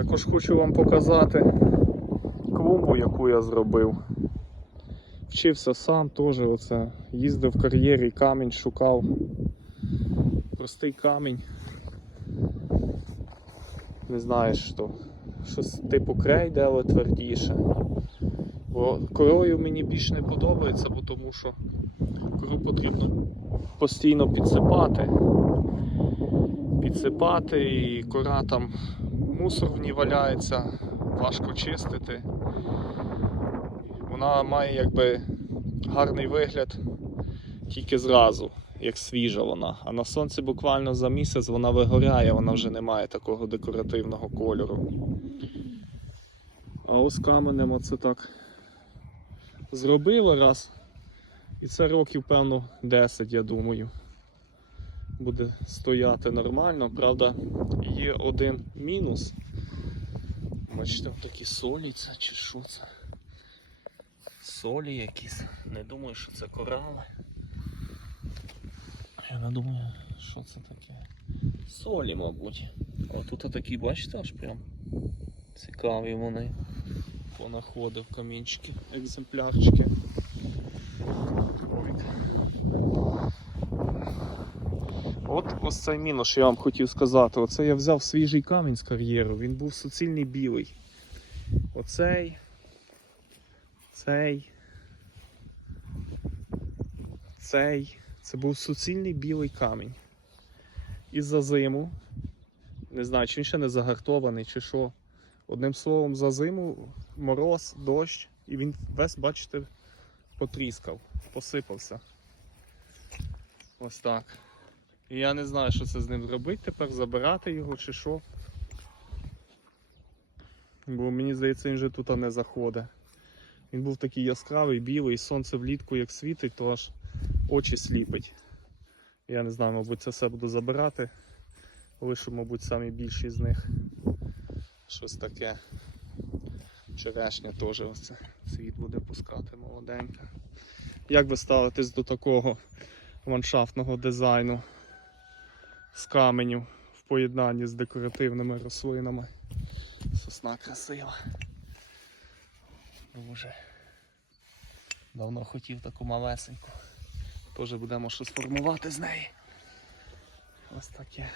Також хочу вам показати клумбу, яку я зробив. Вчився сам теж оце. Їздив в кар'єрі, камінь шукав. Простий камінь. Не знаю що. Щось типу крейде, але твердіше. Бо корою мені більш не подобається, бо тому що кору потрібно постійно підсипати. Підсипати і кора там мусор в ній валяється, важко чистити. Вона має якби гарний вигляд тільки зразу, як свіжа вона. А на сонці буквально за місяць вона вигоряє, вона вже не має такого декоративного кольору. А ось каменем оце так зробила раз. І це років, певно, 10, я думаю. Буде стояти нормально. Правда, є один мінус. Бачите, такі солі це чи що це? Солі якісь. Не думаю, що це корали. Я не думаю, що це таке. Солі, мабуть. О, тут такі, бачите, аж прям цікаві вони. Понаходив камінчики, екземплярчики. Ось цей мінус, що я вам хотів сказати. Оце я взяв свіжий камінь з кар'єру, він був суцільний білий. Оцей. Цей. Цей. Це був суцільний білий камінь. І за зиму. Не знаю, чи він ще не загартований, чи що. Одним словом, за зиму мороз, дощ, і він весь, бачите, потріскав, посипався. Ось так. І я не знаю, що це з ним зробити тепер, забирати його чи що. Бо мені здається, він вже тут не заходить. Він був такий яскравий, білий, сонце влітку як світить, то аж очі сліпить. Я не знаю, мабуть, це все буду забирати. Лишу, мабуть, самі більші з них. Щось таке. Черешня теж оце світ буде пускати молоденька. Як ви ставитесь до такого ландшафтного дизайну з каменю в поєднанні з декоративними рослинами? Сосна красива. Дуже. Давно хотів таку малесеньку. Теж будемо щось формувати з неї. Ось таке.